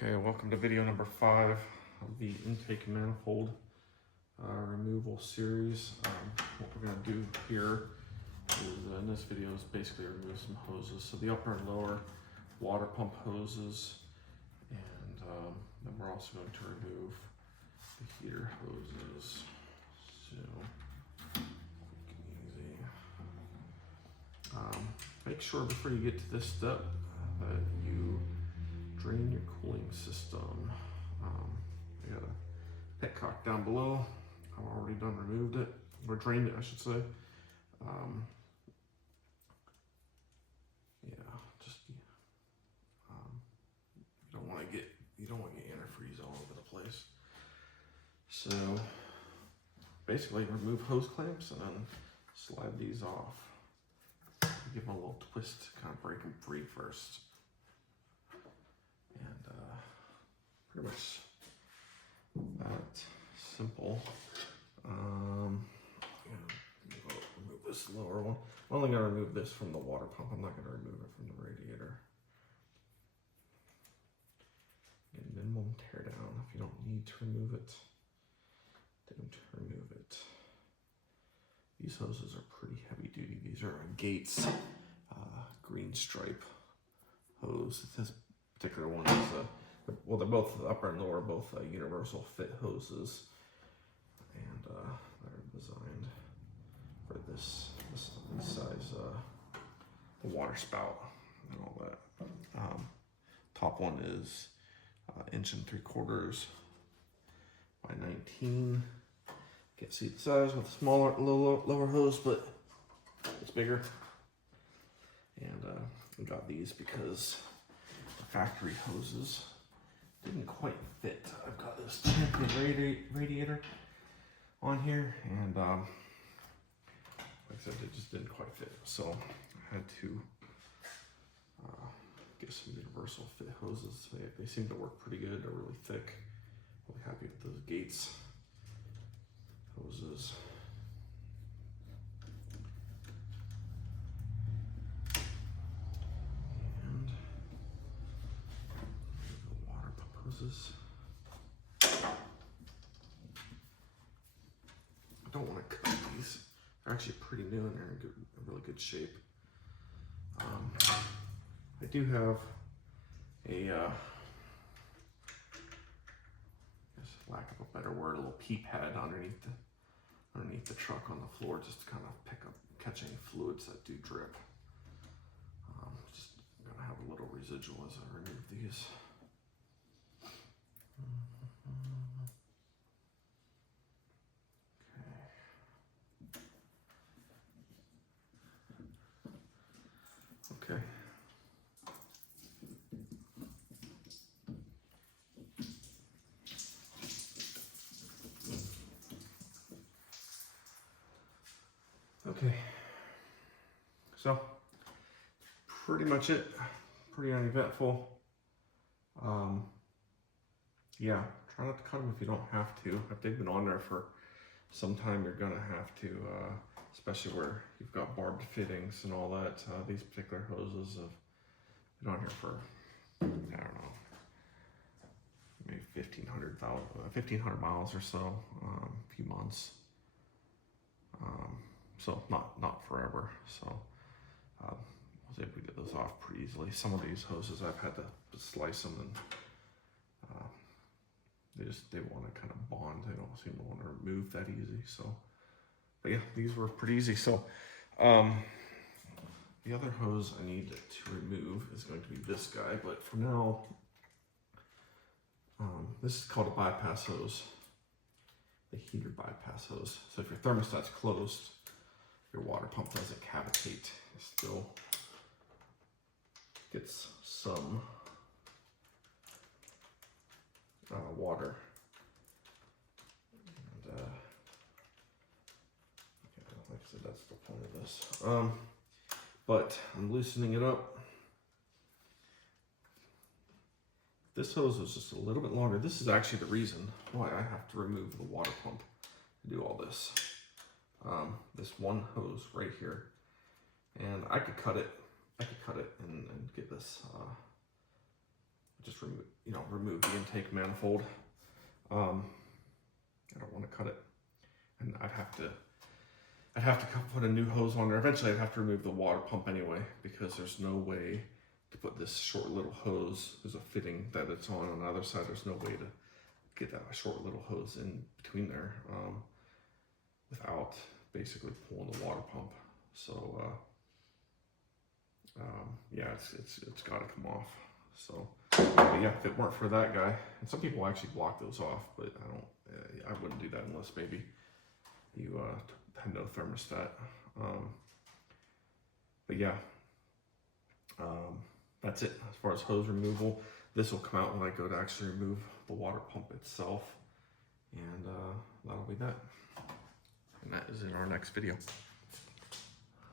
Okay, welcome to video number 5 of the intake manifold removal series. What we're going to do here is, in this video, is basically remove some hoses. So the upper and lower water pump hoses, and then we're also going to remove the heater hoses. So, quick and easy. Make sure before you get to this step that you drain your cooling system. I got a petcock down below. I've already removed it, or drained it, I should say. Yeah, just you don't want to get antifreeze all over the place. So basically, remove hose clamps and then slide these off. Give them a little twist to kind of break them free first. And pretty much that simple. Remove this lower one. I'm only going to remove this from the water pump. I'm not going to remove it from the radiator. And minimum tear down. If you don't need to remove it, don't remove it. These hoses are pretty heavy duty. These are Gates green stripe hose. This particular one is well, they're both upper and lower, both universal fit hoses, and they're designed for this size the water spout and all that. Top one is 1 3/4 by 19. Can't see the size with a smaller lower hose, but it's bigger. And we got these because the factory hoses didn't quite fit. I've got this champion radiator on here, and like I said, it just didn't quite fit. So I had to get some universal fit hoses. They seem to work pretty good. They're really thick. Really happy with those Gates hoses. And the water pump hoses. I don't want to cut these. They're actually pretty new and they're in really good shape. I do have a lack of a better word, a little pee pad underneath the truck on the floor, just to kind of catch any fluids that do drip. Just gonna have a little residual as I remove these. Okay. Okay, so pretty much it. Pretty uneventful. Yeah, try not to cut them if you don't have to. If they've been on there for some time, you're gonna have to, especially where you've got barbed fittings and all that. These particular hoses have been on here for, I don't know, maybe 1,500 miles or so, a few months. So not forever. So I was able to get those off pretty easily. Some of these hoses I've had to slice them, and they want to kind of bond. They don't seem to want to remove that easy. So, but yeah, these were pretty easy. So the other hose I need to remove is going to be this guy. But for now, this is called a bypass hose. The heater bypass hose. So if your thermostat's closed, your water pump doesn't cavitate. It still gets some water. And like I said, that's the point of this. But I'm loosening it up. This hose is just a little bit longer. This is actually the reason why I have to remove the water pump to do all this. This one hose right here, and I could cut it and get this just remove the intake manifold. I don't want to cut it, and I'd have to put a new hose on there. Eventually I'd have to remove the water pump anyway, because there's no way to put this short little hose. There's a fitting that it's on the other side. There's no way to get that short little hose in between there without basically pulling the water pump. So yeah, it's got to come off. So but yeah, if it weren't for that guy, and some people actually block those off, but I wouldn't do that unless maybe you had no thermostat. But yeah, that's it as far as hose removal. This will come out when I go to actually remove the water pump itself, and that'll be that. And that is in our next video.